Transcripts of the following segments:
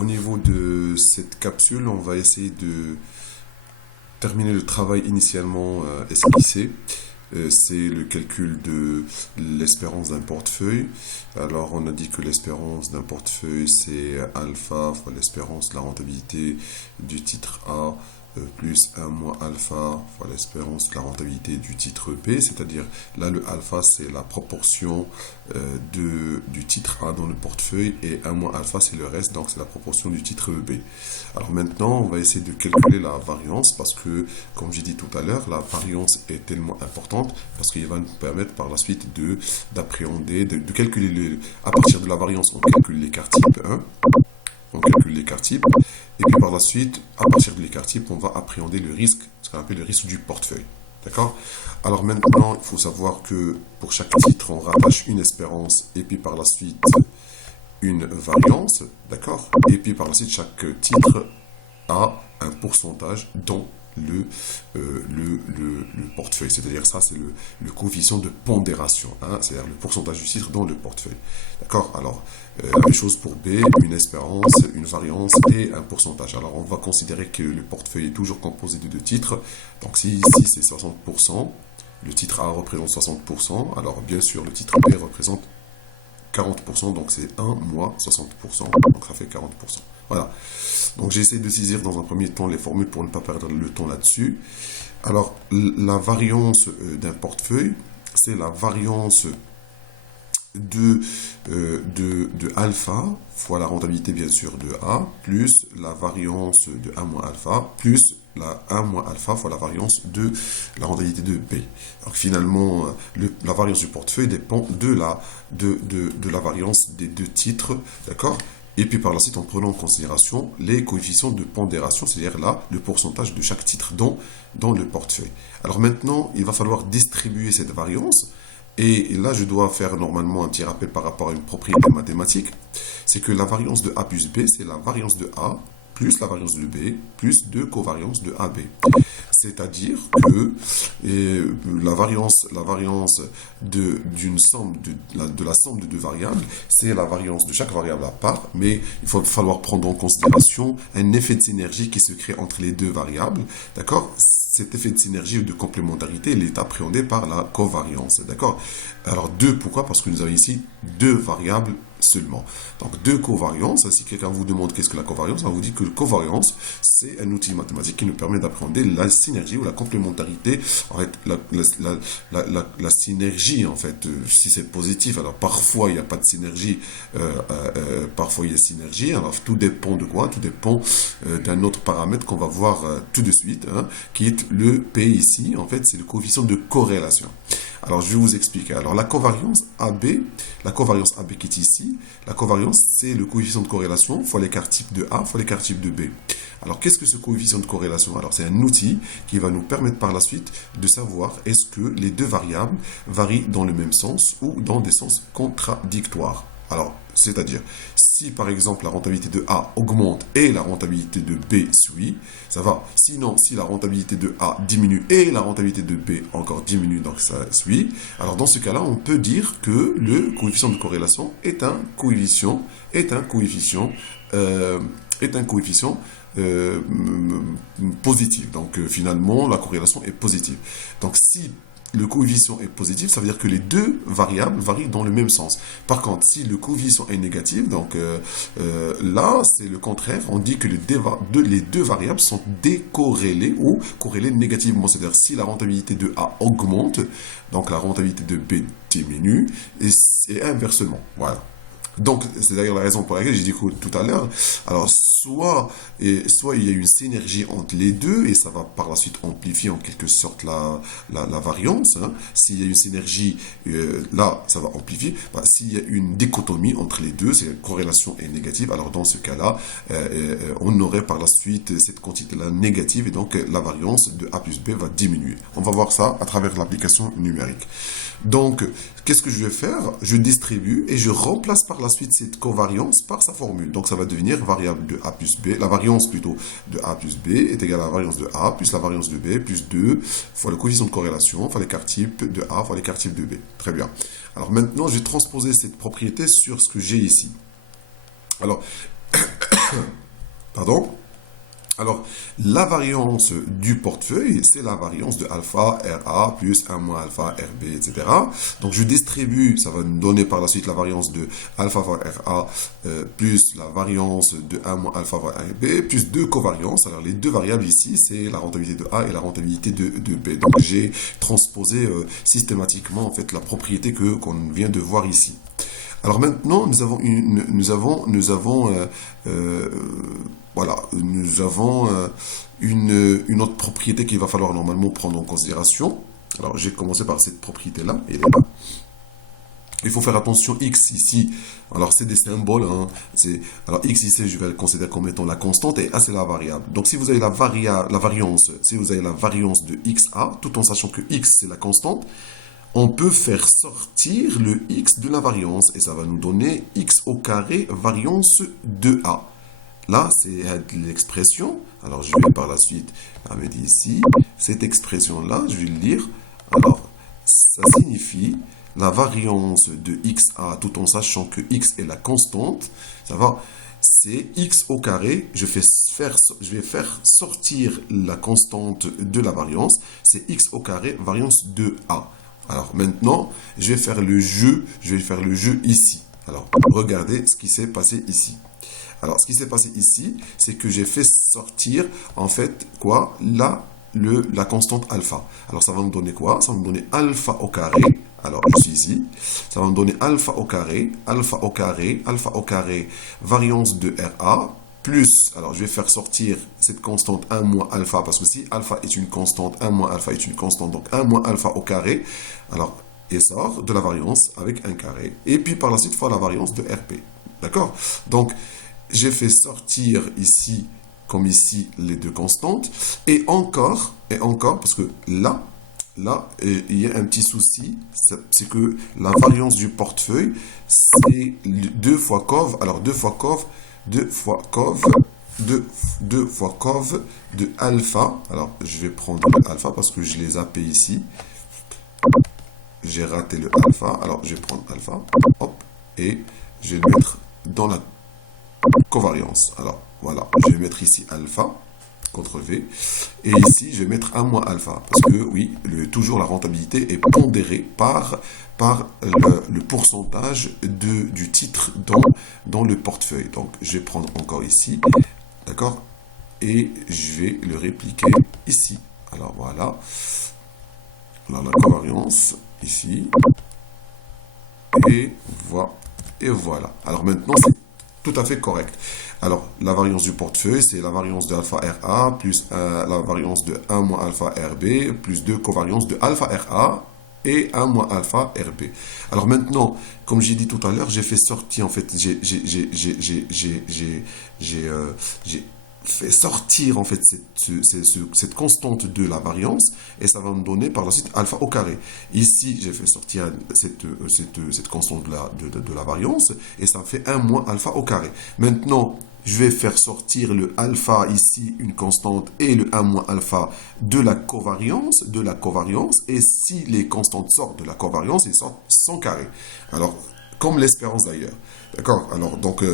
au niveau de cette capsule, on va essayer de terminer le travail initialement esquissé. C'est le calcul de l'espérance d'un portefeuille. Alors, on a dit que l'espérance d'un portefeuille, c'est alpha fois l'espérance de la rentabilité du titre A plus 1 moins alpha fois l'espérance de la rentabilité du titre B, c'est-à-dire là le alpha c'est la proportion du titre A dans le portefeuille et 1 moins alpha c'est le reste, donc c'est la proportion du titre B. Alors maintenant on va essayer de calculer la variance parce que comme j'ai dit tout à l'heure, la variance est tellement importante parce qu'il va nous permettre par la suite d'appréhender, de calculer, à partir de la variance on calcule l'écart type 1. On calcule l'écart type, et puis par la suite, à partir de l'écart type, on va appréhender le risque, ce qu'on appelle le risque du portefeuille. D'accord? Alors maintenant, il faut savoir que pour chaque titre, on rattache une espérance, et puis par la suite, une variance. D'accord? Et puis par la suite, chaque titre a un pourcentage dans le portefeuille. C'est-à-dire ça, c'est le coefficient de pondération. Hein, c'est-à-dire le pourcentage du titre dans le portefeuille. D'accord? Alors, la même chose pour B, une espérance, une variance et un pourcentage. Alors, on va considérer que le portefeuille est toujours composé de deux titres. Donc, si ici, c'est 60%, le titre A représente 60%. Alors, bien sûr, le titre B représente 40%, donc c'est 1 moins 60%, donc ça fait 40%. Voilà. Donc j'ai essayé de saisir dans un premier temps les formules pour ne pas perdre le temps là-dessus. Alors, la variance d'un portefeuille, c'est la variance de alpha fois la rentabilité bien sûr de A, plus la variance de 1 moins alpha, plus la 1 moins alpha fois la variance de la rentabilité de B. Donc finalement, la variance du portefeuille dépend de la variance des deux titres, d'accord? Et puis par la suite, en prenant en considération les coefficients de pondération, c'est-à-dire là, le pourcentage de chaque titre dans le portefeuille. Alors maintenant, il va falloir distribuer cette variance. Et là, je dois faire normalement un petit rappel par rapport à une propriété mathématique. C'est que la variance de A plus B, c'est la variance de A plus la variance de B plus 2 covariances de AB. C'est-à-dire que la variance d'une somme de la somme de deux variables, c'est la variance de chaque variable à part, mais il va falloir prendre en considération un effet de synergie qui se crée entre les deux variables, d'accord? Cet effet de synergie ou de complémentarité, il est appréhendé par la covariance, d'accord? Alors deux, pourquoi? Parce que nous avons ici deux variables seulement. Donc deux covariances, si quelqu'un vous demande qu'est-ce que la covariance, on vous dit que la covariance, c'est un outil mathématique qui nous permet d'appréhender la synergie ou la complémentarité. En fait, la synergie, en fait, si c'est positif, alors parfois il n'y a pas de synergie, parfois il y a synergie, alors tout dépend de quoi? Tout dépend d'un autre paramètre qu'on va voir tout de suite, hein, qui est le P ici, en fait, c'est le coefficient de corrélation. Alors, je vais vous expliquer. Alors, la covariance AB qui est ici, la covariance, c'est le coefficient de corrélation fois l'écart type de A fois l'écart type de B. Alors, qu'est-ce que ce coefficient de corrélation? Alors, c'est un outil qui va nous permettre par la suite de savoir est-ce que les deux variables varient dans le même sens ou dans des sens contradictoires. Alors, c'est-à-dire, si par exemple la rentabilité de A augmente et la rentabilité de B suit, ça va. Sinon, si la rentabilité de A diminue et la rentabilité de B encore diminue, donc ça suit. Alors dans ce cas-là, on peut dire que le coefficient de corrélation est un coefficient positif. Donc finalement, la corrélation est positive. Donc si le coefficient est positif, ça veut dire que les deux variables varient dans le même sens. Par contre, si le coefficient est négatif, donc là, c'est le contraire. On dit que les deux variables sont décorrélées ou corrélées négativement. C'est-à-dire, si la rentabilité de A augmente, donc la rentabilité de B diminue, et inversement. Voilà. Donc, c'est d'ailleurs la raison pour laquelle j'ai dit tout à l'heure, alors soit il y a une synergie entre les deux et ça va par la suite amplifier en quelque sorte la variance. Hein. S'il y a une synergie, là, ça va amplifier. Bah, s'il y a une dichotomie entre les deux, c'est la corrélation est négative, alors dans ce cas-là, on aurait par la suite cette quantité-là négative et donc la variance de A plus B va diminuer. On va voir ça à travers l'application numérique. Donc, qu'est-ce que je vais faire? Je distribue et je remplace par la suite cette covariance par sa formule. Donc, ça va devenir variable de A plus B, la variance plutôt de A plus B est égale à la variance de A plus la variance de B plus 2 fois le coefficient de corrélation fois l'écart type de A fois l'écart type de B. Très bien. Alors maintenant, je vais transposer cette propriété sur ce que j'ai ici. Alors, Pardon. Alors, la variance du portefeuille, c'est la variance de alpha RA plus 1 moins alpha RB, etc. Donc, je distribue, ça va nous donner par la suite la variance de alpha fois RA plus la variance de 1 moins alpha fois RB plus deux covariances. Alors, les deux variables ici, c'est la rentabilité de A et la rentabilité de B. Donc, j'ai transposé systématiquement, en fait, la propriété qu'on vient de voir ici. Alors maintenant, nous avons une autre propriété qu'il va falloir normalement prendre en considération. Alors, j'ai commencé par cette propriété-là, et là. Il faut faire attention, x ici, alors c'est des symboles, hein, alors x ici, je vais le considérer comme étant la constante, et a c'est la variable. Donc si vous avez la variance, si vous avez la variance de xa, tout en sachant que x c'est la constante, on peut faire sortir le x de la variance, et ça va nous donner x au carré variance de a. Là, c'est l'expression. Alors, je vais par la suite la mettre ici. Cette expression-là, je vais le lire. Alors, ça signifie la variance de xa, tout en sachant que x est la constante. Ça va, c'est x au carré. Je vais faire sortir la constante de la variance. C'est x au carré variance de a. Alors, maintenant, je vais faire le jeu ici. Alors, regardez ce qui s'est passé ici. Alors, ce qui s'est passé ici, c'est que j'ai fait sortir, en fait, quoi? La constante alpha. Alors, ça va me donner quoi? Ça va me donner alpha au carré. Alors, je suis ici. Ça va me donner alpha au carré, variance de RA, plus, alors je vais faire sortir cette constante 1 moins alpha, parce que si alpha est une constante, 1 moins alpha est une constante, donc 1 moins alpha au carré, alors, et sort de la variance avec un carré. Et puis, par la suite, fois la variance de RP. D'accord? Donc, j'ai fait sortir ici, comme ici, les deux constantes. Et encore, parce que là, il y a un petit souci, c'est que la variance du portefeuille, c'est 2 fois cov. Alors, 2 fois cov de alpha. Alors, je vais prendre alpha parce que je les zappé ici. J'ai raté le alpha. Alors, je vais prendre alpha. Hop. Et je vais le mettre dans la covariance. Alors, voilà. Je vais mettre ici alpha. CTRL V. Et ici, je vais mettre 1 moins alpha. Parce que, oui, toujours la rentabilité est pondérée par le pourcentage du titre dans le portefeuille. Donc, je vais prendre encore ici. D'accord? Et je vais le répliquer ici. Alors, voilà. Alors, la covariance, ici. Et voilà. Alors, maintenant, c'est tout à fait correct. Alors, la variance du portefeuille, c'est la variance de alpha RA plus la variance de 1 moins alpha RB plus 2 covariances de alpha RA et 1 moins alpha RB. Alors maintenant, comme j'ai dit tout à l'heure, j'ai fait sortir, en fait, j'ai fait sortir, en fait, cette constante de la variance, et ça va me donner par la suite alpha au carré. Ici, j'ai fait sortir cette constante de la variance, et ça me fait 1 moins alpha au carré. Maintenant, je vais faire sortir le alpha ici, une constante, et le 1 moins alpha de la covariance, et si les constantes sortent de la covariance, ils sortent sans carré. Alors, comme l'espérance d'ailleurs. D'accord? Alors, donc,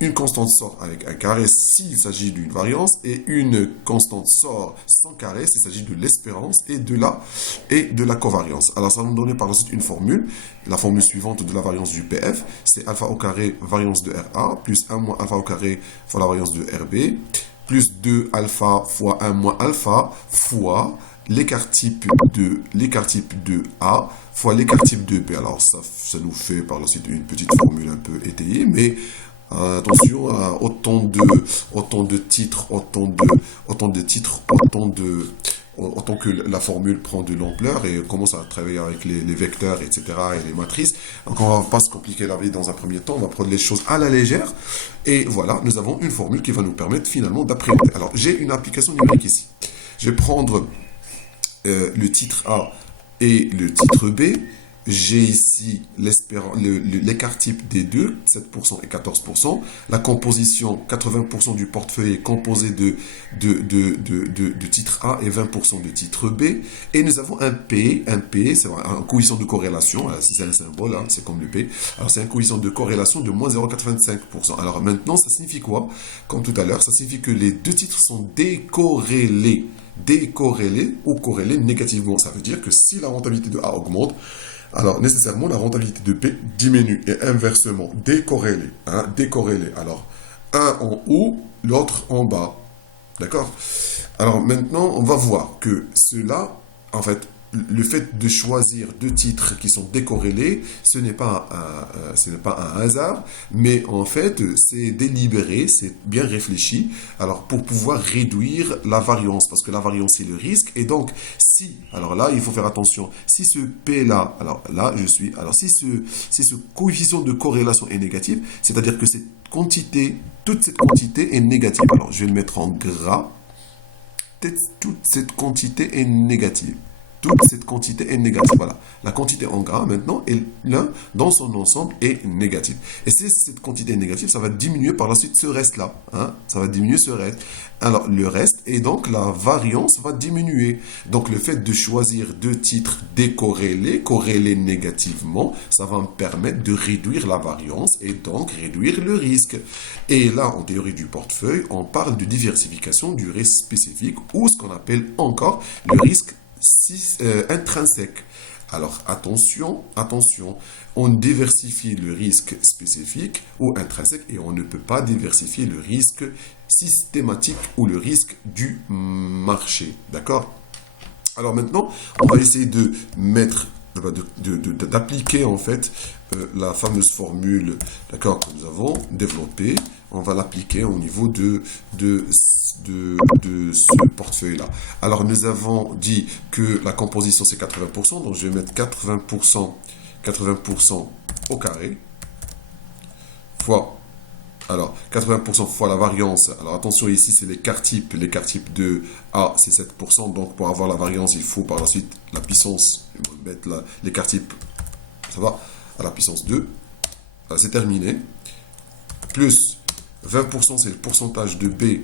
une constante sort avec un carré s'il s'agit d'une variance, et une constante sort sans carré s'il s'agit de l'espérance et de la covariance. Alors, ça va me donner par la suite une formule. La formule suivante de la variance du PF, c'est alpha au carré variance de RA, plus 1 moins alpha au carré fois la variance de RB, plus 2 alpha fois 1 moins alpha fois l'écart type de A fois l'écart type de B. Alors, ça nous fait par la suite une petite formule un peu étayée, mais attention à autant de titres, autant que la formule prend de l'ampleur et commence à travailler avec les vecteurs, etc., et les matrices. Donc, on ne va pas se compliquer la vie dans un premier temps, on va prendre les choses à la légère. Et voilà, nous avons une formule qui va nous permettre finalement d'appréhender. Alors, j'ai une application numérique ici. Je vais prendre le titre A et le titre B. j'ai ici l'écart type des deux, 7% et 14%. La composition, 80% du portefeuille est composé de titre A et 20% de titre B. Et nous avons un P, c'est un coefficient de corrélation, si c'est un symbole, hein, c'est comme le P. Alors c'est un coefficient de corrélation de moins 0,85%. Alors maintenant, ça signifie quoi? Comme tout à l'heure, ça signifie que les deux titres sont décorrélés. Décorrélés ou corrélés négativement. Ça veut dire que si la rentabilité de A augmente, alors nécessairement la rentabilité de B diminue et inversement, décorrélé. Hein, décorrélé. Alors, un en haut, l'autre en bas. D'accord? Alors maintenant, on va voir que cela, en fait, le fait de choisir deux titres qui sont décorrélés, ce n'est pas un hasard, mais en fait, c'est délibéré, c'est bien réfléchi, alors pour pouvoir réduire la variance, parce que la variance, c'est le risque, et donc, si, alors là, il faut faire attention, si ce P-là, alors là, si ce coefficient de corrélation est négatif, c'est-à-dire que toute cette quantité est négative, alors je vais le mettre en gras, toute cette quantité est négative. Toute cette quantité est négative. Voilà. La quantité en gras, maintenant, l'un, dans son ensemble, est négative. Et si cette quantité est négative, ça va diminuer par la suite ce reste-là. Hein? Ça va diminuer ce reste. Alors, le reste, et donc la variance va diminuer. Donc, le fait de choisir deux titres décorrélés, corrélés négativement, ça va me permettre de réduire la variance et donc réduire le risque. Et là, en théorie du portefeuille, on parle de diversification du risque spécifique ou ce qu'on appelle encore le risque intrinsèque. Alors attention, on diversifie le risque spécifique ou intrinsèque et on ne peut pas diversifier le risque systématique ou le risque du marché. D'accord? Alors maintenant, on va essayer de mettre, d'appliquer en fait la fameuse formule, d'accord, que nous avons développée. On va l'appliquer au niveau de ce portefeuille-là. Alors, nous avons dit que la composition, c'est 80%. Donc, je vais mettre 80% au carré fois, alors, 80% fois la variance. Alors, attention, ici, c'est l'écart type. L'écart type de A, c'est 7%. Donc, pour avoir la variance, il faut par la suite la puissance. Mettre l'écart type, ça va, à la puissance 2. C'est terminé. Plus 20%, c'est le pourcentage de B,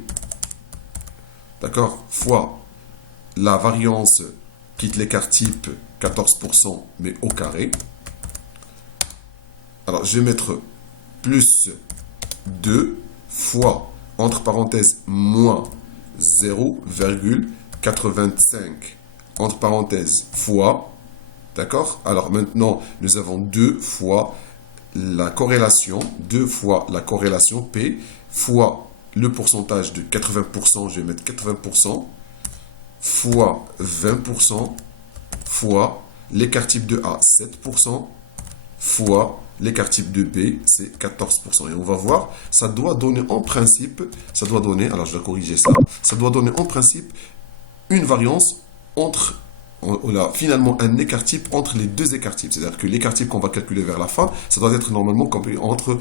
d'accord, fois la variance quitte l'écart type 14%, mais au carré. Alors, je vais mettre plus 2 fois, entre parenthèses, moins 0,85, entre parenthèses, fois, d'accord. Alors, maintenant, nous avons 2 fois la corrélation, 2 fois la corrélation P, fois le pourcentage de 80%, je vais mettre 80%, fois 20%, fois l'écart type de A, 7%, fois l'écart type de B, c'est 14%. Et on va voir, ça doit donner en principe, alors je dois corriger ça, ça doit donner en principe une variance entre, on a finalement un écart type entre les deux écarts types. C'est-à-dire que l'écart type qu'on va calculer vers la fin, ça doit être normalement compris entre...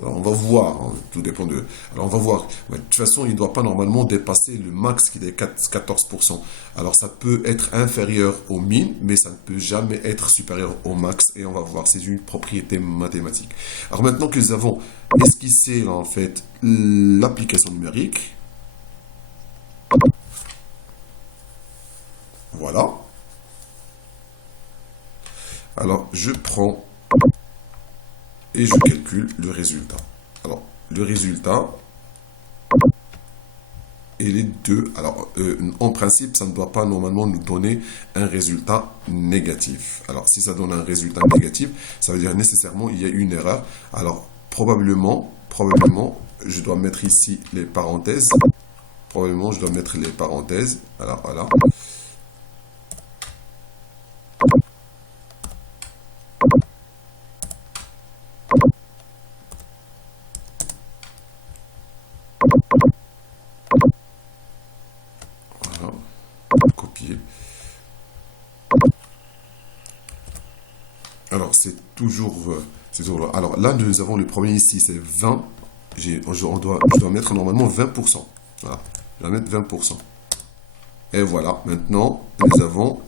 Alors on va voir, hein, tout dépend de... Alors on va voir, de toute façon il ne doit pas normalement dépasser le max qui est 14%. Alors ça peut être inférieur au min, mais ça ne peut jamais être supérieur au max. Et on va voir, c'est une propriété mathématique. Alors maintenant que nous avons esquissé là, en fait l'application numérique, voilà. Alors je prends et je calcule le résultat. Alors, le résultat et les deux. Alors, en principe, ça ne doit pas normalement nous donner un résultat négatif. Alors, si ça donne un résultat négatif, ça veut dire nécessairement il y a une erreur. Alors, probablement, je dois mettre ici les parenthèses. Probablement, je dois mettre les parenthèses. Alors, voilà. Copier. Alors, c'est toujours là. Alors, là, nous avons le premier ici, c'est 20. Je dois mettre normalement 20%. Voilà, je dois mettre 20%. Et voilà, maintenant, nous avons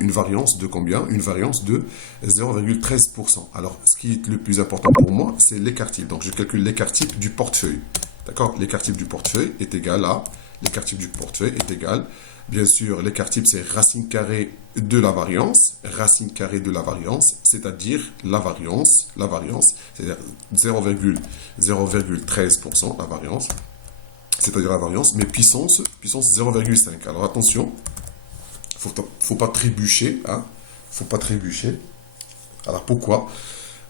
une variance de combien? Une variance de 0,13%. Alors, ce qui est le plus important pour moi, c'est l'écart type. Donc, je calcule l'écart type du portefeuille. D'accord? L'écart type du portefeuille est égal à... L'écart type du portefeuille est égal... Bien sûr, l'écart type, c'est racine carrée de la variance. Racine carrée de la variance, c'est-à-dire la variance, c'est-à-dire 0,13%, la variance. C'est-à-dire la variance, mais puissance 0,5. Alors attention, faut pas trébucher, hein, faut pas trébucher. Alors pourquoi?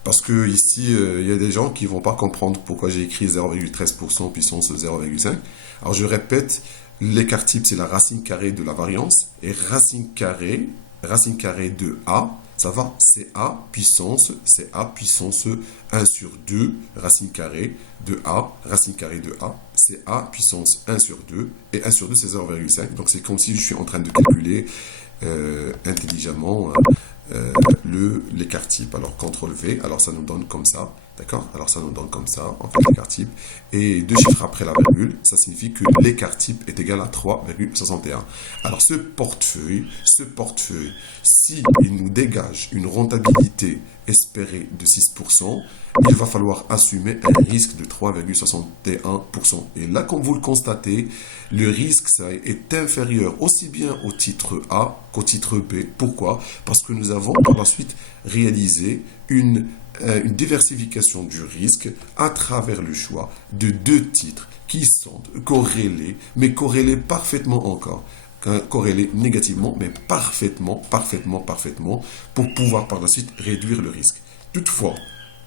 Parce que ici, il y a des gens qui vont pas comprendre pourquoi j'ai écrit 0,13% puissance 0,5. Alors je répète, l'écart type, c'est la racine carrée de la variance, et racine carrée de A, ça va, c'est A puissance 1 sur 2, racine carrée de A, c'est A puissance 1 sur 2, et 1 sur 2 c'est 0,5, donc c'est comme si je suis en train de calculer intelligemment l'écart type. Alors CTRL V, alors ça nous donne comme ça, d'accord? Alors ça nous donne comme ça, en fait l'écart type, et deux chiffres après la virgule, ça signifie que l'écart type est égal à 3,61. Alors ce portefeuille, si il nous dégage une rentabilité espérée de 6%, il va falloir assumer un risque de 3,61%. Et là, comme vous le constatez, le risque ça est inférieur aussi bien au titre A qu'au titre B. Pourquoi? Parce que nous avons par la suite réalisé une diversification du risque à travers le choix de deux titres qui sont corrélés, mais corrélés parfaitement encore. Corrélés négativement, mais parfaitement, pour pouvoir par la suite réduire le risque. Toutefois,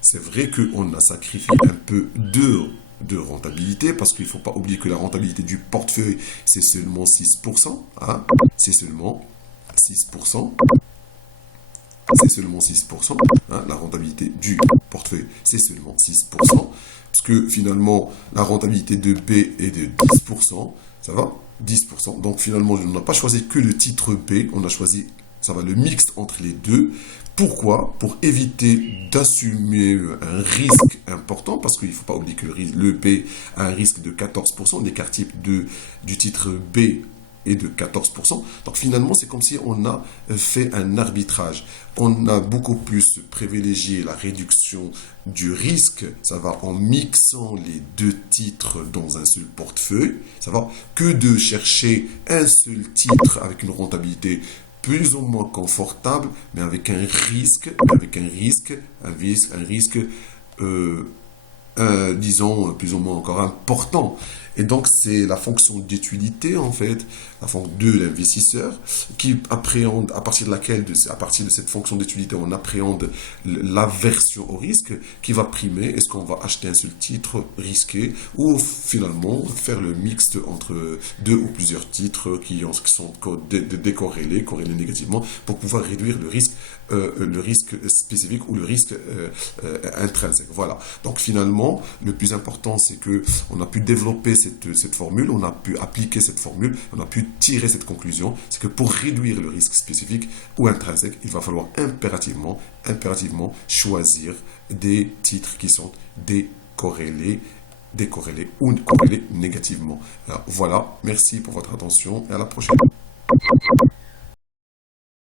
c'est vrai qu'on a sacrifié un peu de rentabilité, parce qu'il ne faut pas oublier que la rentabilité du portefeuille, c'est seulement 6%. Hein, c'est seulement 6%. C'est seulement 6%. Hein, la rentabilité du portefeuille, c'est seulement 6%. Parce que finalement, la rentabilité de B est de 10%. Ça va? 10%. Donc finalement, on n'a pas choisi que le titre B, on a choisi, ça va, le mixte entre les deux. Pourquoi? Pour éviter d'assumer un risque important, parce qu'il ne faut pas oublier que le B a un risque de 14%, l'écart type du titre B est de 14%. Donc finalement, c'est comme si on a fait un arbitrage. On a beaucoup plus privilégié la réduction du risque, ça va, en mixant les deux titres dans un seul portefeuille, ça va, que de chercher un seul titre avec une rentabilité plus ou moins confortable, mais avec un risque, disons, plus ou moins encore important. Et donc, c'est la fonction d'utilité, en fait, la fonction de l'investisseur, qui appréhende, à partir de cette fonction d'utilité, on appréhende l'aversion au risque, qui va primer, est-ce qu'on va acheter un seul titre risqué, ou finalement faire le mixte entre deux ou plusieurs titres qui sont décorrélés, corrélés négativement, pour pouvoir réduire le risque spécifique ou le risque intrinsèque. Voilà. Donc finalement, le plus important, c'est que on a pu développer cette formule, on a pu appliquer cette formule, on a pu tirer cette conclusion, c'est que pour réduire le risque spécifique ou intrinsèque, il va falloir impérativement choisir des titres qui sont décorrélés ou corrélés négativement. Alors, voilà, merci pour votre attention et à la prochaine.